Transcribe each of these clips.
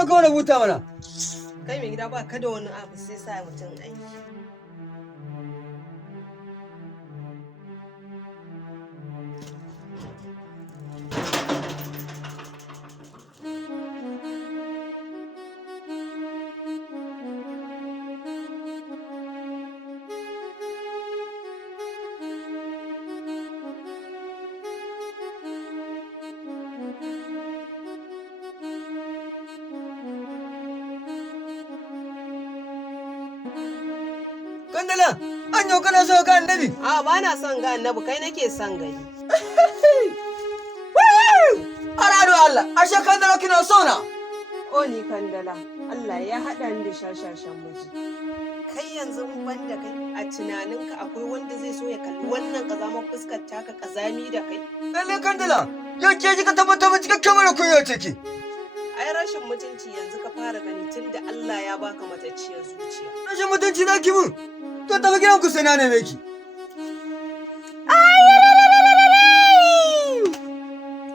mana kawai na huta mana. Kai mai gida ba ka da wani abu sai sa mutum aiki. Kandala, an yau kana so ka annabi? A ba na son ga annabi kai nake son gani. Arado Allah, ashe Kandala kina so na? O ni Kandala, Allah ya haɗa ni da shashashan miji. Kai yanzu in ban da kai a tunaninka akwai wanda zai so ya kalli wannan kazamar fuskar taka kazami da kai? Lalle Kandala, yau ke ji ka tabbatar mu cikakken mara kunya ce ki. Ai rashin mutunci yanzu ka fara gani tunda Allah ya baka matacciyar zuciya. Rashin mutunci za ki mun? To tafi gidan ku sai na neme ki.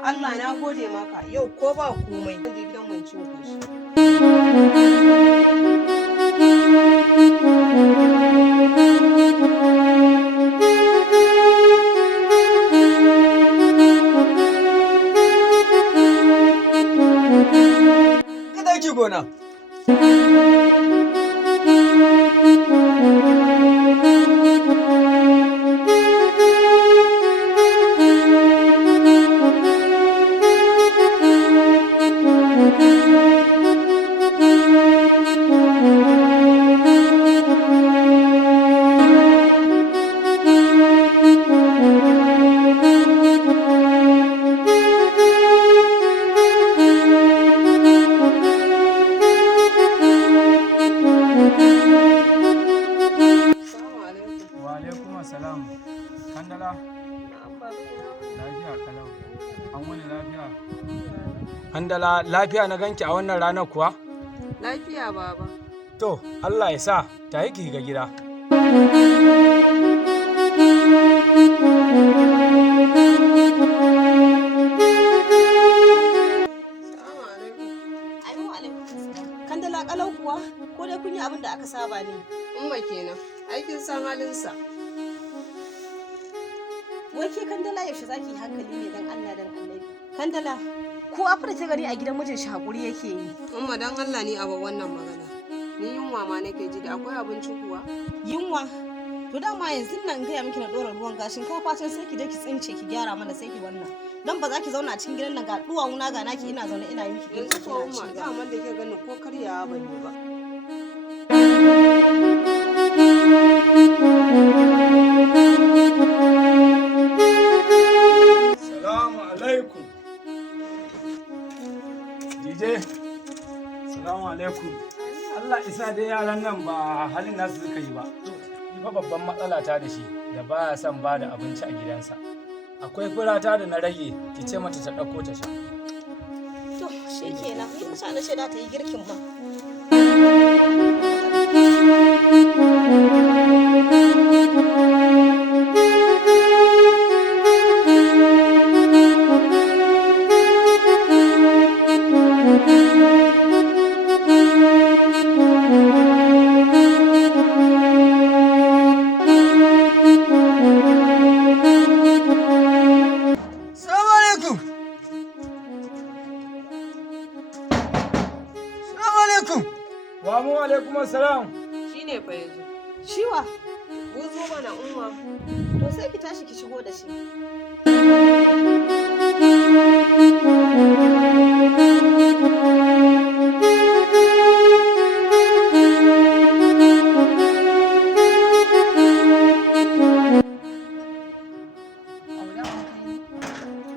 Allah na gode maka yau ko ba komai. Zan je gidan mai cin goshi. Kada ki gona. Salam. Kandala. Lafiya kalau. An wani lafiya. Kandala lafiya na ganki a wannan ranar kuwa? Lafiya baba. To, Allah ya sa ta yi ki ga gida. Kandala kalau kuwa ko dai kun yi abin da aka saba ne? Umma kenan. Aikin san halinsa. Wai ke Kandala yaushe zaki yi hankali ne dan Allah dan Annabi? Kandala ko afra ta gari a gidan mijin shi hakuri yake yi. Umma dan Allah ni abu wannan magana. Ni yunwa ma nake ji da akwai abinci kuwa? Yunwa. To dama yanzu nan gaya miki na dora ruwan gashin kafa can sai ki je ki tsince ki gyara mana sai ki wannan. Dan ba za ki zauna a cikin gidan nan ga duwawuna ga naki ina zaune ina yi miki Yanzu ko umma dama da ke ganin ko karyawa ban yi ba. Salamu alaikum. DJ. Salamu alaikum. Allah isa dai yaran nan ba halin nasu suka yi ba. Ni fa babban matsala ta da shi da baya son ba da abinci a gidansa. Akwai furata da na rage ki ce mata ta ɗauko ta sha. To shikenan ni musa na shaida ta yi girkin ma. Wa mu alaikum assalam. Shine fa yazo. Shiwa Buzo mana umma. to sai ki tashi ki shigo da shi.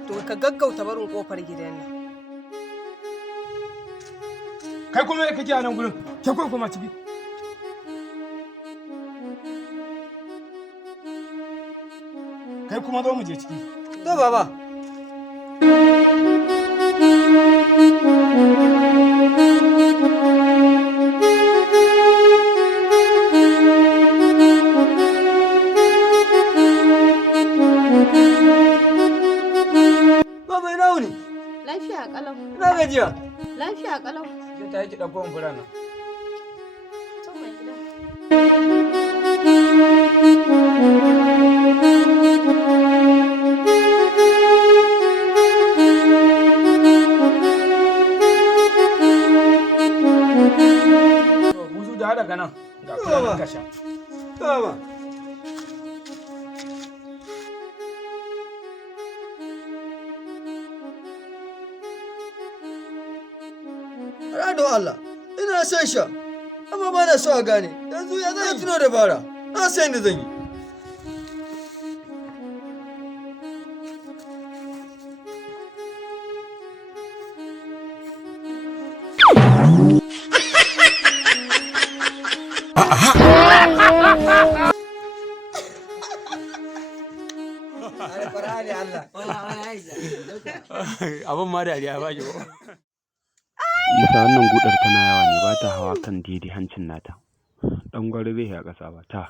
To ka gaggauta barin kofar gidan nan. Kai kuma me kake a nan gurin? Ke kai kuma ciki. Kai kuma zo mu je ciki. To baba. Lafiya kalau. Na gajiya. Lafiya kalau. Sai ta yi ki ɗauko min furen nan. To mai gida. To buzu da daga nan. Ga furen nan ka sha. Baba. Rado Allah, ina son sha, amma ba na so a gane, yanzu ya zai tuno da bara, na san da zan yi. Abin ma dariya ba ki ba. Isa wannan gudar tana yawa ne ba ta hawa kan daidai hancin nata. Dan gwari zai a ƙasa ba ta.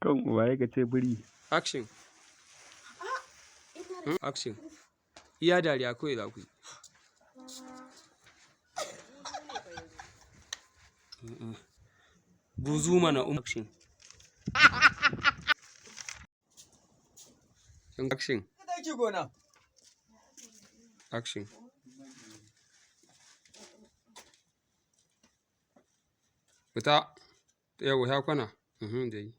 Kan uba ya ce biri. Action. Action. Iya dariya kawai za ku yi. Buzu mana action. Action. Daki gona. Action. Fita. Yau ya kwana. Da yi.